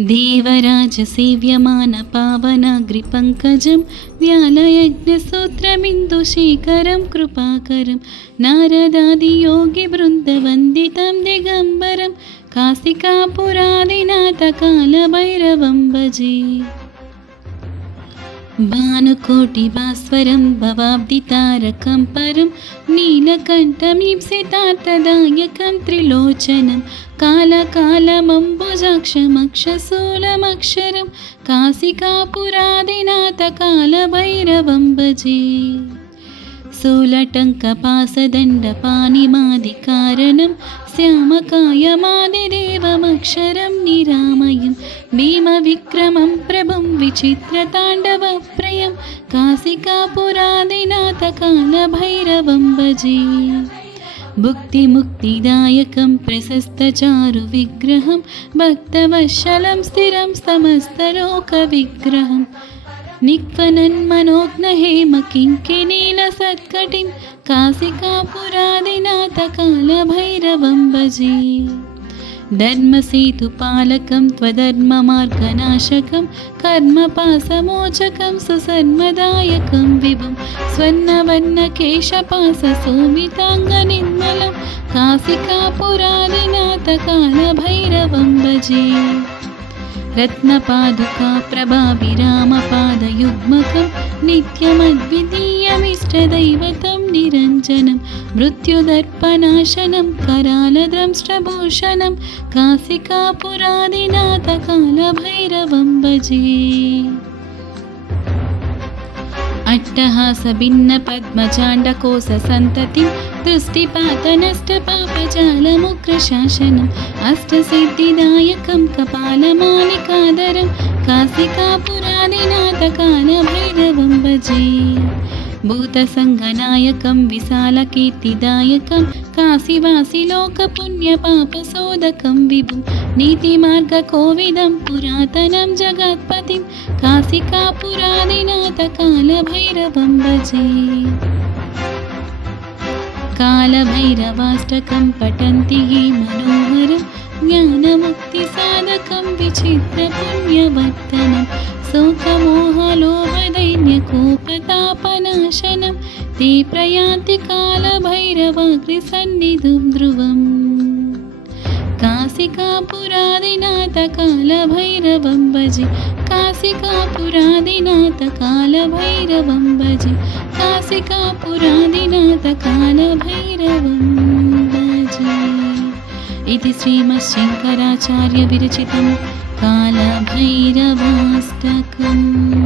देवराजसेव्यमानपावनाग्रिपङ्कजं व्यालयज्ञसूत्रमिन्दुशेखरं कृपाकरं नारदादियोगिवृन्दवन्दितं दिगम्बरं काशिकापुरादिनाथकालभैरवं भजे। भानुकोटिभास्वरं भवाब्दितारकं परं नीलकण्ठमीप्सितार्थदायकं त्रिलोचनं कालकालमम्बुजाक्षमक्षशूलमक्षरं काशिकापुरादिनाथकालभैरवं भजे। शूलटङ्कपासदण्डपाणिमादिकारणं श्यामकायमादिदेवमक्षरं निरामयं भीमविक्रमं प्रभुं विचित्रताण्डवप्रियं काशिकापुरादिनाथकालभैरवं भजे। भुक्तिमुक्तिदायकं प्रशस्तचारुविग्रहं भक्तवत्सलं स्थिरं समस्तलोकविग्रहं निक्वनन्मनोज्ञहेमकिङ्किणीलसत्कटिं काशिकापुरादिनाथकालभैरवं भजे। धर्मसेतुपालकं त्वधर्ममार्गनाशकं कर्मपाशमोचकं सुसन्मदायकं विभुं स्वर्णवर्णकेशपाशशोभिताङ्गनिर्मलं काशिकापुरादिनाथकालभैरवं भजे। रत्नपादुकाप्रभाभिरामपादयुग्मकं नित्यमद्वितीयमिष्टदैवतं निरञ्जनं मृत्युदर्पनाशनं करालद्रंष्ट्रभूषणं काशिकापुरादिनाथकालभैरवं भजे। अट्टहासभिन्नपद्मजाण्डकोशसन्ततिं दृष्टिपातनष्टपापजालमुग्रशासनम् अष्टसिद्धिदायकं कपालमालिकाधरं काशिकापुरादिनाथकालभैरवं भजे। भूतसङ्गनायकं विशालकीर्तिदायकं काशीवासिलोकपुण्यपापशोधकं विभुं नीतिमार्गकोविदं पुरातनं जगत्पतिं काशिकापुरादिनाथकालभैरवं भजे। कालभैरवाष्टकं पठन्ति ये मनोहरं ज्ञानमुक्तिसाधकं विचित्रपुण्यवर्धनं शोकमोहलोभदैन्यकोपतापनाशनं ते प्रयान्ति कालभैरवाग्रिसन्निधिं ध्रुवम् काशिकापुरादिनाथकालभैरवं भजे। काशिकापुरादिनाथकालभैरवं भजे। काशिकापुरादिनाथकालभैरवं भजे। इति श्रीमच्छङ्कराचार्यविरचितं कालभैरवाष्टकम्।